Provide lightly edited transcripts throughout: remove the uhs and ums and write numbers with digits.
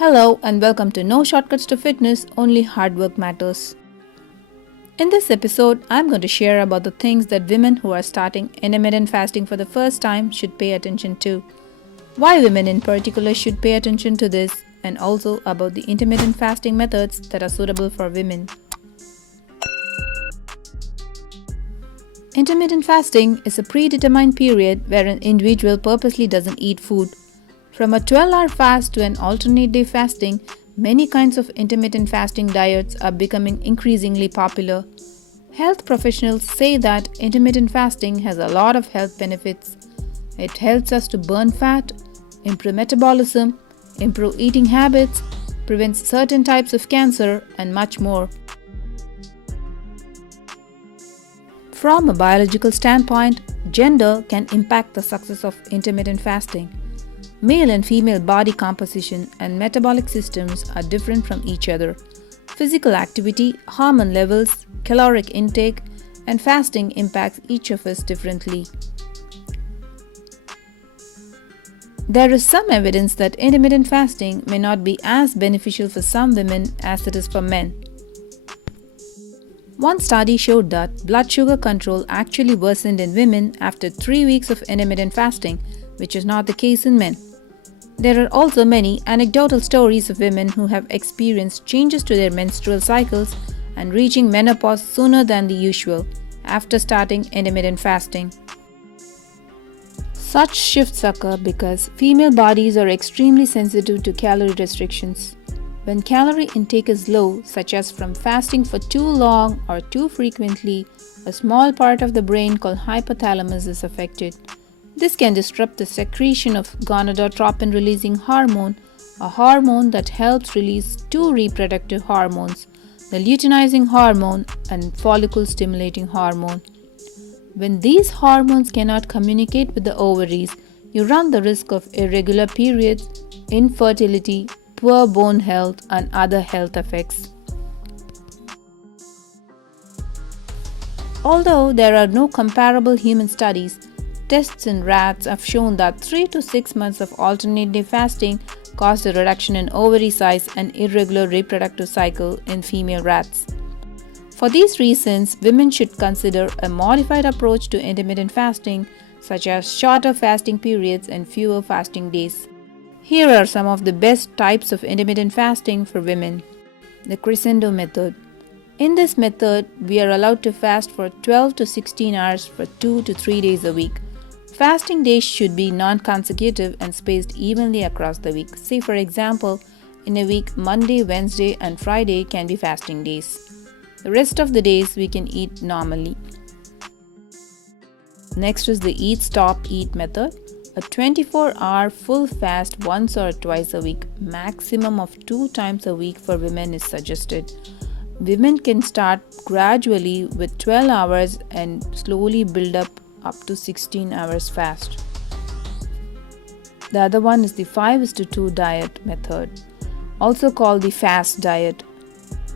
Hello and welcome to No Shortcuts to Fitness, Only Hard Work Matters. In this episode, I'm going to share about the things that women who are starting intermittent fasting for the first time should pay attention to, why women in particular should pay attention to this, and also about the intermittent fasting methods that are suitable for women. Intermittent fasting is a predetermined period where an individual purposely doesn't eat food. From a 12-hour fast to an alternate day fasting, many kinds of intermittent fasting diets are becoming increasingly popular. Health professionals say that intermittent fasting has a lot of health benefits. It helps us to burn fat, improve metabolism, improve eating habits, prevents certain types of cancer, and much more. From a biological standpoint, gender can impact the success of intermittent fasting. Male and female body composition and metabolic systems are different from each other. Physical activity, hormone levels, caloric intake, and fasting impacts each of us differently. There is some evidence that intermittent fasting may not be as beneficial for some women as it is for men. One study showed that blood sugar control actually worsened in women after 3 weeks of intermittent fasting, which is not the case in men. There are also many anecdotal stories of women who have experienced changes to their menstrual cycles and reaching menopause sooner than the usual after starting intermittent fasting. Such shifts occur because female bodies are extremely sensitive to calorie restrictions. When calorie intake is low, such as from fasting for too long or too frequently, a small part of the brain called hypothalamus is affected. This can disrupt the secretion of gonadotropin-releasing hormone, a hormone that helps release two reproductive hormones, the luteinizing hormone and follicle-stimulating hormone. When these hormones cannot communicate with the ovaries, you run the risk of irregular periods, infertility, poor bone health, and other health effects. Although there are no comparable human studies, tests in rats have shown that 3 to 6 months of alternate day fasting caused a reduction in ovary size and irregular reproductive cycle in female rats. For these reasons, women should consider a modified approach to intermittent fasting, such as shorter fasting periods and fewer fasting days. Here are some of the best types of intermittent fasting for women. The crescendo method. In this method, we are allowed to fast for 12 to 16 hours for 2 to 3 days a week. Fasting days should be non-consecutive and spaced evenly across the week. Say for example, in a week, Monday, Wednesday, and Friday can be fasting days. The rest of the days we can eat normally. Next is the eat, stop, eat method. A 24-hour full fast once or twice a week, maximum of 2 times a week for women is suggested. Women can start gradually with 12 hours and slowly build up to 16 hours fast. The other one is the 5:2 diet method, also called the fast diet.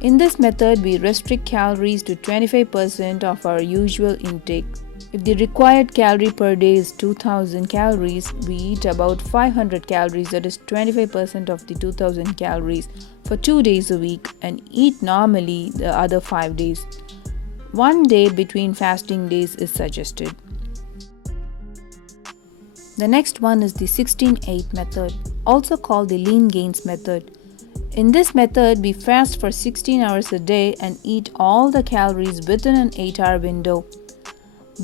In this method, we restrict calories to 25% of our usual intake. If the required calorie per day is 2000 calories, we eat about 500 calories, that is 25% of the 2000 calories, for 2 days a week and eat normally the other 5 days. 1 day between fasting days is suggested. The next one is the 16-8 method, also called the lean gains method. In this method, we fast for 16 hours a day and eat all the calories within an 8-hour window.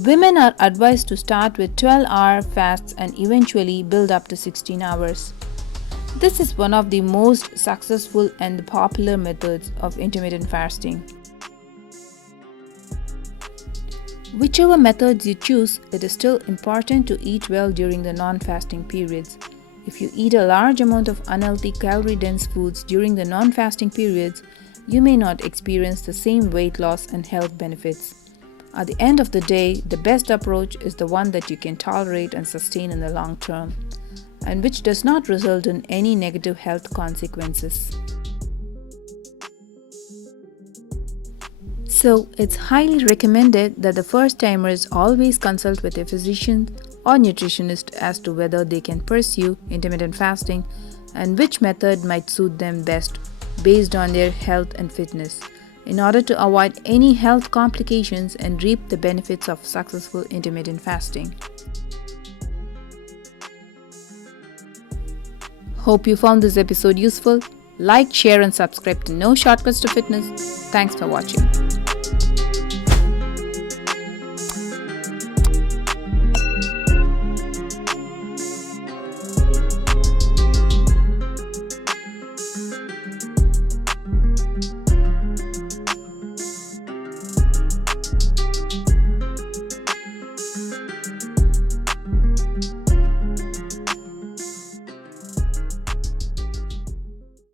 Women are advised to start with 12-hour fasts and eventually build up to 16 hours. This is one of the most successful and popular methods of intermittent fasting. Whichever methods you choose, it is still important to eat well during the non-fasting periods. If you eat a large amount of unhealthy calorie-dense foods during the non-fasting periods, you may not experience the same weight loss and health benefits. At the end of the day, the best approach is the one that you can tolerate and sustain in the long term, and which does not result in any negative health consequences. So, it's highly recommended that the first-timers always consult with a physician or nutritionist as to whether they can pursue intermittent fasting and which method might suit them best based on their health and fitness, in order to avoid any health complications and reap the benefits of successful intermittent fasting. Hope you found this episode useful. Like, share, and subscribe to Know Shortcuts to Fitness. Thanks for watching.